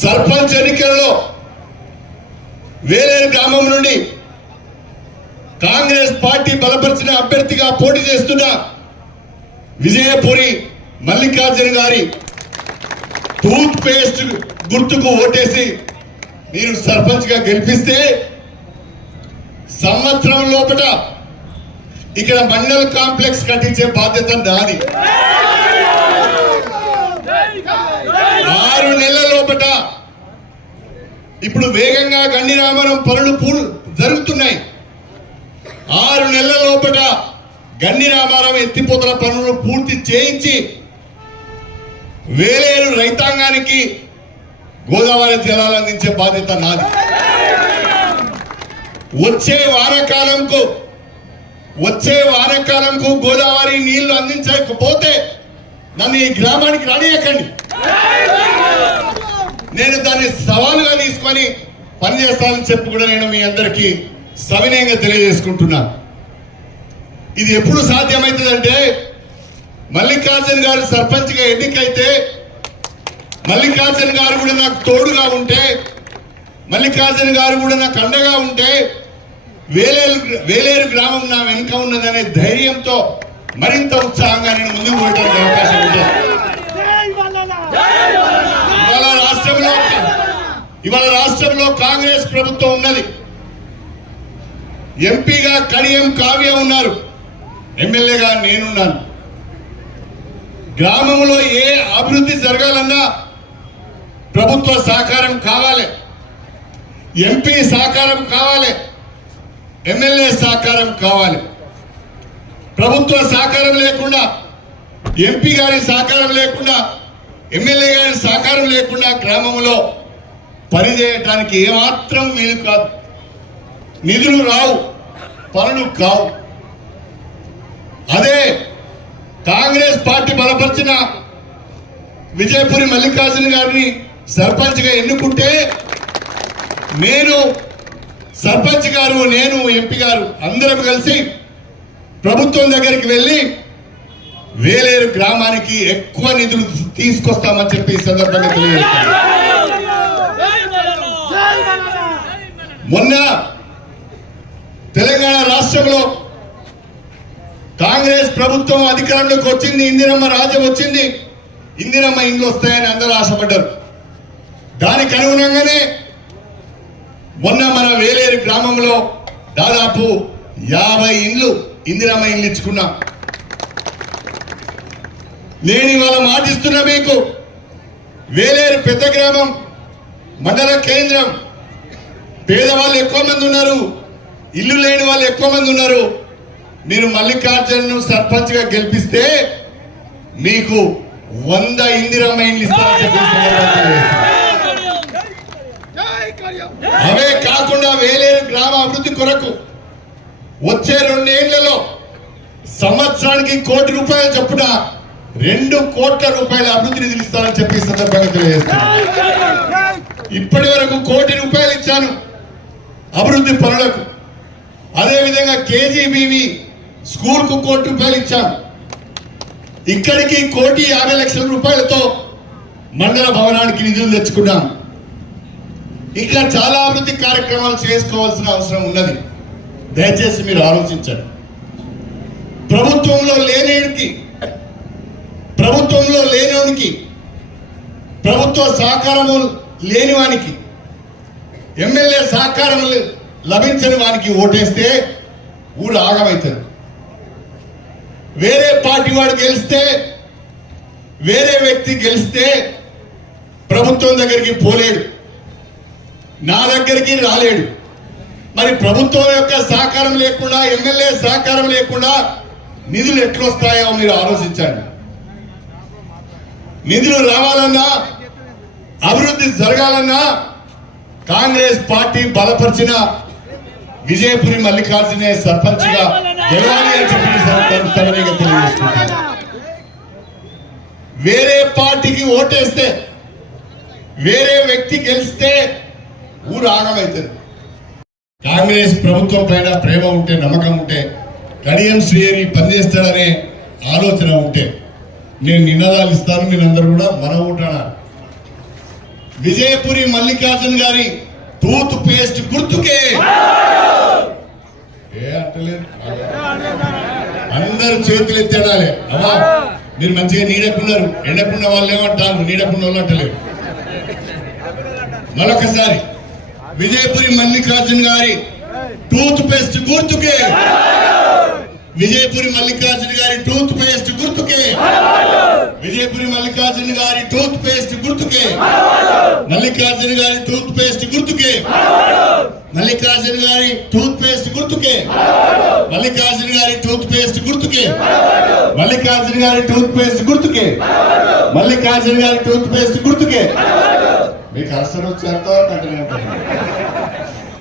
సర్పంచ్ ఎన్నికల్లో వేలేరు గ్రామం నుండి కాంగ్రెస్ పార్టీ బలపరిచిన అభ్యర్థిగా పోటీ చేస్తున్న విజయపురి మల్లికార్జున గారి టూత్ పేస్ట్ గుర్తుకు ఓటేసి మీరు సర్పంచ్ గా గెలిపిస్తే సంవత్సరం లోపల ఇక్కడ మండల్ కాంప్లెక్స్ కట్టించే బాధ్యత నాది. 6 నెలల లోపల ఇప్పుడు వేగంగా గండిరామరం పనులు జరుగుతున్నాయి. 6 నెలల లోపల గండిరామరం ఎత్తిపోతల పనులు పూర్తి చేయించి వేలేరు రైతాంగానికి గోదావరి జలాలు అందించే బాధ్యత నాది. వచ్చే వానకాలంకు గోదావరి నీళ్లు అందించకపోతే నన్ను ఈ గ్రామానికి రానియకండి. నేను దాన్ని సవాలుగా తీసుకొని పనిచేస్తానని చెప్పి కూడా నేను మీ అందరికీ సవినయంగా తెలియజేసుకుంటున్నాను. ఇది ఎప్పుడు సాధ్యమవుతుందంటే మల్లికార్జున గారు సర్పంచ్గా ఎన్నికైతే మల్లికార్జున గారు కూడా నాకు తోడుగా ఉంటే, మల్లికార్జున గారు కూడా నాకు అండగా ఉంటే వేలేరు గ్రామం నా వెనుక ఉన్నదనే ధైర్యంతో మరింత ఉత్సాహంగా నేను ముందుకు పోయడానికి అవకాశం ఉంటుంది. ఇవాళ రాష్ట్రంలో కాంగ్రెస్ ప్రభుత్వం ఉన్నది. ఎంపీగా కడియం కావ్య ఉన్నారు, ఎమ్మెల్యేగా నేనున్నాను. గ్రామంలో ఏ అభివృద్ధి జరగాలన్నా ప్రభుత్వ సహకారం కావాలి, ఎంపీ సహకారం కావాలి, ఎమ్మెల్యే సహకారం కావాలి. ప్రభుత్వ సహకారం లేకుండా, ఎంపీ గారి సహకారం లేకుండా, ఎమ్మెల్యే గారి సహకారం లేకుండా గ్రామంలో పనిచేయడానికి ఏమాత్రం వీలు కాదు. నిధులు రావు, పనులు కావు. అదే కాంగ్రెస్ పార్టీ బలపరిచిన విజయపురి మల్లికార్జున గారిని సర్పంచ్ గా ఎన్నుకుంటే నేను, సర్పంచ్ గారు, నేను, ఎంపీ గారు అందరం కలిసి ప్రభుత్వం దగ్గరికి వెళ్ళి వేలేరు గ్రామానికి ఎక్కువ నిధులు తీసుకొస్తామని చెప్పి ఈ సందర్భంగా తెలియజేస్తాను. మొన్న తెలంగాణ రాష్ట్రంలో కాంగ్రెస్ ప్రభుత్వం అధికారంలోకి వచ్చింది, ఇందిరమ్మ రాజ్యం వచ్చింది, ఇందిరమ్మ ఇండ్లు వస్తాయని అందరూ ఆశపడ్డారు. దానికి అనుగుణంగానే మొన్న మన వేలేరు గ్రామంలో దాదాపు 50 ఇండ్లు ఇందిరమ్మ ఇండ్లు ఇచ్చుకున్నాం. నేను ఇవాళ మాటిస్తున్నా మీకు, వేలేరు పెద్ద గ్రామం, మండల కేంద్రం, పేదవాళ్ళు ఎక్కువ మంది ఉన్నారు, ఇల్లు లేని వాళ్ళు ఎక్కువ మంది ఉన్నారు. మీరు మల్లికార్జును సర్పంచ్ గా గెలిపిస్తే మీకు 100 ఇందిరమ్మ ఇండ్లు ఇస్తారని చెప్పి అవే కాకుండా వేలేరు గ్రామ అభివృద్ధి కొరకు వచ్చే 2 ఏళ్లలో సంవత్సరానికి 1 కోటి రూపాయలు చొప్పున 2 కోట్ల రూపాయల అభివృద్ధి నిధులు ఇస్తారని చెప్పి సందర్భంగా తెలియజేస్తాను. ఇప్పటి వరకు 1 కోటి రూపాయలు ఇచ్చాను అభివృద్ధి పనులకు. అదేవిధంగా కేజీబీవి స్కూల్ కు 1 కోటి రూపాయలు ఇచ్చాను. ఇక్కడికి 1,50,00,000 రూపాయలతో మండల భవనానికి నిధులు తెచ్చుకున్నాం. ఇక్కడ చాలా అభివృద్ధి కార్యక్రమాలు చేసుకోవాల్సిన అవసరం ఉన్నది. దయచేసి మీరు ఆలోచించండి. ప్రభుత్వంలో లేనివానికి ప్రభుత్వ సహకారము లేనివానికి, ఎమ్మెల్యే సహకారం లభించని వానికి ఓటేస్తే ఊరు ఆగమవుతుంది. వేరే పార్టీ వాడు గెలిస్తే, వేరే వ్యక్తి గెలిస్తే ప్రభుత్వం దగ్గరికి పోలేడు, నా దగ్గరికి రాలేడు. మరి ప్రభుత్వం యొక్క సహకారం లేకుండా, ఎమ్మెల్యే సహకారం లేకుండా నిధులు ఎట్లొస్తాయో మీరు ఆలోచించండి. నిధులు రావాలన్నా, అభివృద్ధి జరగాలన్నా కాంగ్రెస్ పార్టీ బలపరిచిన విజయపురి మల్లికార్జునే సర్పంచ్ గా గెలవాలి అని చెప్పి తెలియజేస్తున్నారు. వేరే పార్టీకి ఓటేస్తే, వేరే వ్యక్తి గెలిస్తే ఊరు ఆగమవుతుంది. కాంగ్రెస్ ప్రభుత్వం పైన ప్రేమ ఉంటే, నమ్మకం ఉంటే, కడియం శ్రీహరి పనిచేస్తాడనే ఆలోచన ఉంటే నేను నినాదాలు ఇస్తాను. మీరందరూ కూడా మన ఓటు అన్నారు. విజయపురి మల్లికార్జున్ గారి టూత్ పేస్ట్ గుర్తుకే ఏ అంటలేదు అందరు చేతులు ఎత్తేడాలి అమ్మా మీరు మంచిగా నీడకున్నారు ఎండకున్న వాళ్ళు ఏమంటారు నీడకున్న వాళ్ళు అంటలేరు మరొకసారి విజయపురి మల్లికార్జున్ గారి టూత్ పేస్ట్ గుర్తుకే విజయపురి మల్లికార్జున గారి టూత్ పేస్ట్ గుర్తుకే విజయపురి మల్లికార్జున గారి టూత్ పేస్ట్ గుర్తుకే మల్లికార్జున గారి టూత్ పేస్ట్ గుర్తుకే మల్లికార్జున గారి టూత్ పేస్ట్ గుర్తుకే మల్లికార్జున గారి టూత్ పేస్ట్ గుర్తుకే మల్లికార్జున గారి టూత్ పేస్ట్ గుర్తుకే మల్లికార్జున గారి టూత్ పేస్ట్ గుర్తుకే మీకు అసలు వచ్చేంత కంటిన్యూ